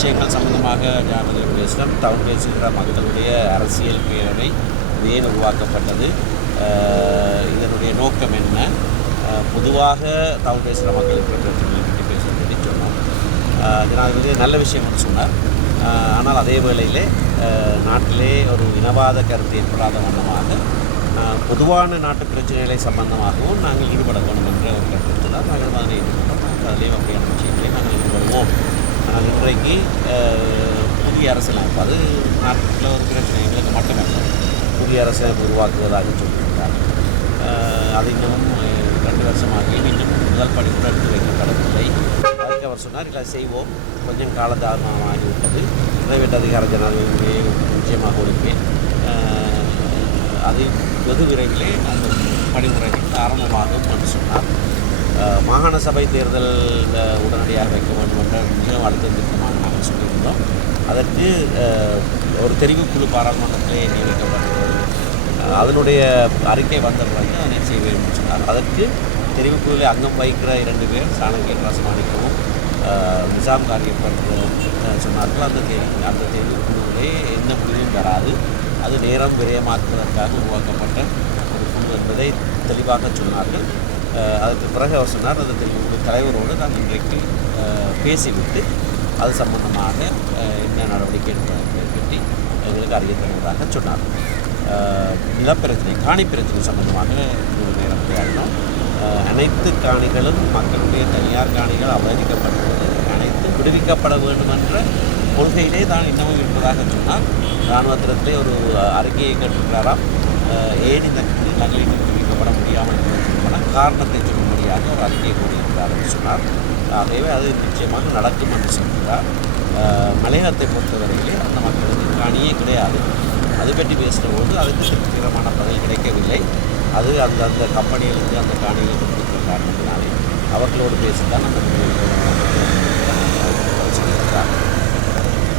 விஷயங்கள் சம்பந்தமாக ஜனாதிபதி பேசினோம். டவுன் பேசுகிற மக்களுடைய அரசியல் பேரவை ஏன் உருவாக்கப்பட்டது, இதனுடைய நோக்கம் என்ன, பொதுவாக டவுன் பேசுகிற மக்களுக்கு பிரச்சனைகளை பற்றி பேசுவதை சொன்னோம். ஜனாதிபதி நல்ல விஷயம் என்று சொன்னார். ஆனால் அதே வேளையிலே நாட்டிலே ஒரு இனவாத கருத்து ஏற்படாத வண்ணமாக பொதுவான நாட்டு பிரச்சனைகளை சம்பந்தமாகவும் நாங்கள் ஈடுபட வேண்டும் என்ற ஒரு கருத்து தான் நாங்கள் அதனை ஈடுபட்டோம். அதிலேயும் அப்படியான விஷயங்களை நாங்கள் ஈடுபடுவோம். ஆனால் இன்றைக்கு புதிய அரசியலமைப்பு, அது நாட்டில் ஒரு பிரச்சனை எங்களுக்கு மட்டுமல்ல, புதிய அரசியலமைப்பு உருவாக்குவதாக சொல்லியிருக்காங்க. அது இன்னமும் 2 வருஷமாக இன்னும் முதல் படிப்பு எடுத்து வைக்கப்படவில்லை. அதுக்கு அவர் சொன்னார், இல்லை செய்வோம், கொஞ்சம் காலதாமதமாகிவிட்டது, பிரைவேட் அதிகார ஜனாதிபதியை நிச்சயமாக ஒழிப்பேன், அதை வெகு விரைவிலே அந்த படிமுறைகள் ஆரம்பமாகும் என்று சொன்னார். மாகாண சபை தேர்தல் உடனடியாக வைக்க வேண்டும் என்ற மிகவும் அழுத்தம் திருத்தமாக நாங்கள் சொல்லியிருந்தோம். அதற்கு ஒரு தெரிவுக்குழு பாராளுமன்றத்திலே நியமிக்கப்பட்டது. அதனுடைய அறிக்கை வந்த பிறகு அதனை செய்வேன் என்று சொன்னார். அதற்கு தெரிவுக்குழுவில் அங்கம் வகிக்கிற 2 பேர், சாணக்கியன் ராசமாணிக்கவும் நிசாம் காரியப்பட்டு சொன்னார்கள். அந்த தெரிவுக்குழுவிலே எந்த முடிவும் வராது, அது நேரம் விரயமாக்குவதற்காக உருவாக்கப்பட்ட ஒரு குழு என்பதை தெளிவாக சொன்னார்கள். அதற்கு பிறகு அவர் சொன்னார், அந்த தெரிவுக்குழு தலைவரோடு நான் இன்றைக்கு பேசிவிட்டு அது சம்பந்தமாக என்ன நடவடிக்கை என்பதை பற்றி எங்களுக்கு அறிய தருவதாக சொன்னார். நிலப்பிரச்சனை, காணி பிரச்சனை சம்பந்தமாக ஒரு நேரம் உரையாடினோம். அனைத்து காணிகளும் மக்களுடைய தனியார் காணிகள் அபகரிக்கப்பட்டுள்ளது, அனைத்தும் விடுவிக்கப்பட வேண்டும் என்ற கொள்கையிலே தான் இன்னமும் இருப்பதாக சொன்னார். இராணுவத்திலே ஒரு அறிக்கையை கேட்டிருக்கிறாராம். ஏன் இந்த நிலங்களை விடுவிக்கப்பட முடியாமல் இருப்பதற்கான காரணத்தை சொல்லும்படியாக ஒரு அறிக்கையை கூறியிருக்கிறார் என்று சொன்னார். ஆகவே அது நிச்சயமாக நடக்கும் என்று சொல்கிறார். மலையகத்தை பொறுத்தவரையிலே அந்த மக்களுக்கு காணியே கிடையாது. அது பற்றி பேசுகிற போது அதுக்கு திருப்திகரமான பதில் கிடைக்கவில்லை. அது அந்த கம்பெனிகளுக்கு அந்த காணிகள் கொடுத்துருக்கிற காரணத்தினாலே அவர்களோடு பேசித்தான் அந்த சொல்லியிருக்கிறார்.